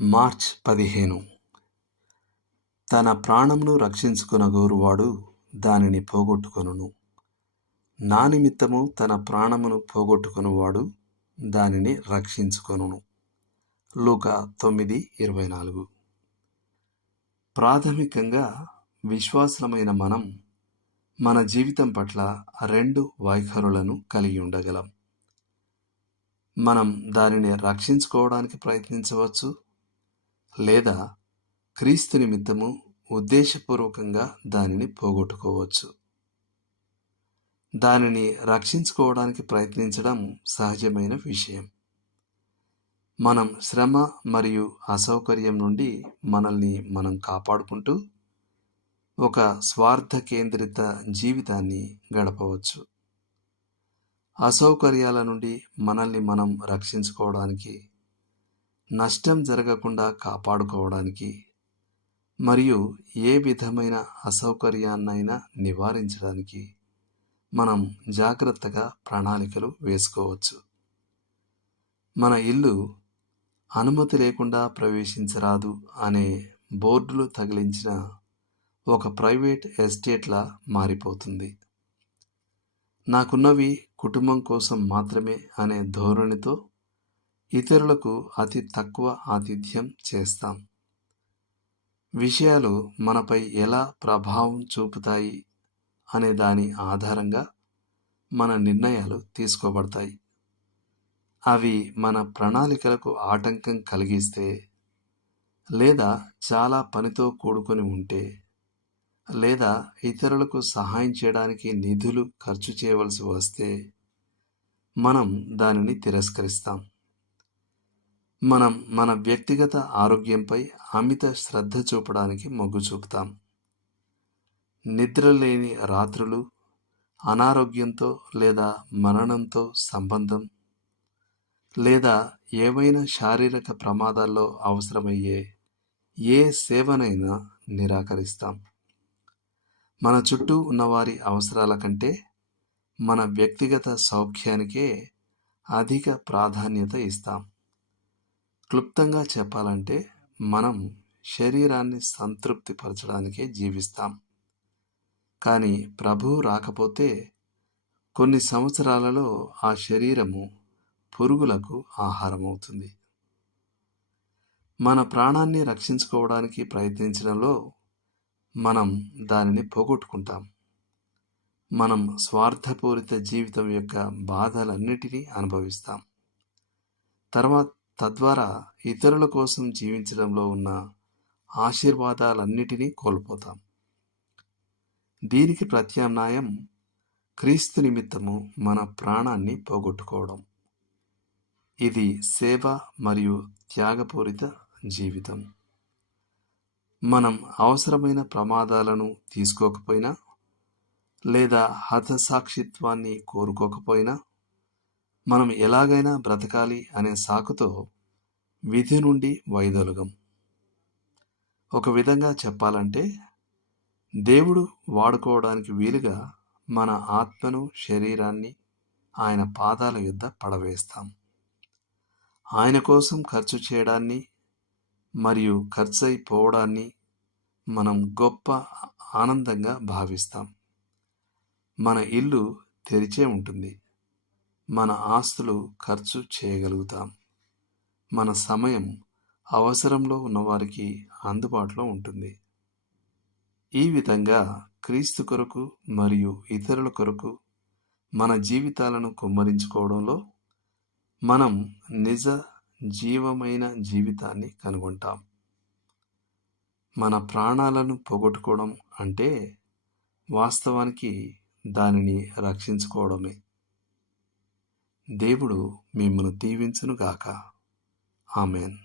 March 15. తన ప్రాణమును రక్షించుకొనగోరువాడు దానిని పోగొట్టుకొనును. నా నిమిత్తము తన ప్రాణమును పోగొట్టుకొనువాడు దానిని రక్షించుకొనును. లూకా 9:24. ప్రాథమికంగా విశ్వాసులమైన మనం మన జీవితం పట్ల రెండు వైఖరులను కలిగి ఉండగలం. మనం దానిని రక్షించుకోవడానికి ప్రయత్నించవచ్చు, లేదా క్రీస్తు నిమిత్తము ఉద్దేశపూర్వకంగా దానిని పోగొట్టుకోవచ్చు. దానిని రక్షించుకోవడానికి ప్రయత్నించడం సహజమైన విషయం. మనం శ్రమ మరియు అసౌకర్యం నుండి మనల్ని మనం కాపాడుకుంటూ ఒక స్వార్థ కేంద్రిత జీవితాన్ని గడపవచ్చు. అసౌకర్యాల నుండి మనల్ని మనం రక్షించుకోవడానికి, నష్టం జరగకుండా కాపాడుకోవడానికి మరియు ఏ విధమైన అసౌకర్యాన్నైనా నివారించడానికి మనం జాగ్రత్తగా ప్రణాళికలు వేసుకోవచ్చు. మన ఇల్లు అనుమతి లేకుండా ప్రవేశించరాదు అనే బోర్డులు తగిలించిన ఒక ప్రైవేట్ ఎస్టేట్లా మారిపోతుంది. నాకున్నవి కుటుంబం కోసం మాత్రమే అనే ధోరణితో ఇతరులకు అతి తక్కువ ఆతిథ్యం చేస్తాం. విషయాలు మనపై ఎలా ప్రభావం చూపుతాయి అనే దాని ఆధారంగా మన నిర్ణయాలు తీసుకోబడతాయి. అవి మన ప్రణాళికలకు ఆటంకం కలిగిస్తే, లేదా చాలా పనితో కూడుకొని ఉంటే, లేదా ఇతరులకు సహాయం చేయడానికి నిధులు ఖర్చు చేయవలసి వస్తే మనం దానిని తిరస్కరిస్తాం. మనం మన వ్యక్తిగత ఆరోగ్యంపై అమిత శ్రద్ధ చూపడానికి మొగ్గు చూపుతాం. నిద్రలేని రాత్రులు, అనారోగ్యంతో లేదా మరణంతో సంబంధం, లేదా ఏవైనా శారీరక ప్రమాదాల్లో అవసరమయ్యే ఏ సేవనైనా నిరాకరిస్తాం. మన చుట్టూ ఉన్నవారి అవసరాల కంటే మన వ్యక్తిగత సౌఖ్యానికే అధిక ప్రాధాన్యత ఇస్తాం. క్లుప్తంగా చెప్పాలంటే మనం శరీరాన్ని సంతృప్తిపరచడానికే జీవిస్తాం. కానీ ప్రభువు రాకపోతే కొన్ని సంవత్సరాలలో ఆ శరీరము పురుగులకు ఆహారమవుతుంది. మన ప్రాణాన్ని రక్షించుకోవడానికి ప్రయత్నించడంలో మనం దానిని పోగొట్టుకుంటాం. మనం స్వార్థపూరిత జీవితం యొక్క బాధలన్నిటినీ అనుభవిస్తాం. తద్వారా ఇతరుల కోసం జీవించడంలో ఉన్న ఆశీర్వాదాలన్నిటినీ కోల్పోతాం. దీనికి ప్రత్యామ్నాయం క్రీస్తు నిమిత్తము మన ప్రాణాన్ని పోగొట్టుకోవడం. ఇది సేవ మరియు త్యాగపూరిత జీవితం. మనం అవసరమైన ప్రమాదాలను తీసుకోకపోయినా, లేదా హతసాక్షిత్వాన్ని కోరుకోకపోయినా, మనం ఎలాగైనా బ్రతకాలి అనే సాకుతో విధి నుండి వైదొలగం. ఒక విధంగా చెప్పాలంటే దేవుడు వాడుకోవడానికి వీలుగా మన ఆత్మను, శరీరాన్ని ఆయన పాదాల యొద్ద పడవేస్తాం. ఆయన కోసం ఖర్చు చేయడాన్ని మరియు ఖర్చయిపోవడాన్ని మనం గొప్ప ఆనందంగా భావిస్తాం. మన ఇల్లు తెరిచే ఉంటుంది. మన ఆస్తులు ఖర్చు చేయగలుగుతాం. మన సమయం అవసరంలో ఉన్నవారికి అందుబాటులో ఉంటుంది. ఈ విధంగా క్రీస్తు కొరకు మరియు ఇతరుల కొరకు మన జీవితాలను కుమ్మరించుకోవడంలో మనం నిజ జీవమైన జీవితాన్ని కనుగొంటాం. మన ప్రాణాలను పోగొట్టుకోవడం అంటే వాస్తవానికి దానిని రక్షించుకోవడమే. దేవుడు మిమ్మల్ని దీవించునుగాక. ఆమేన్.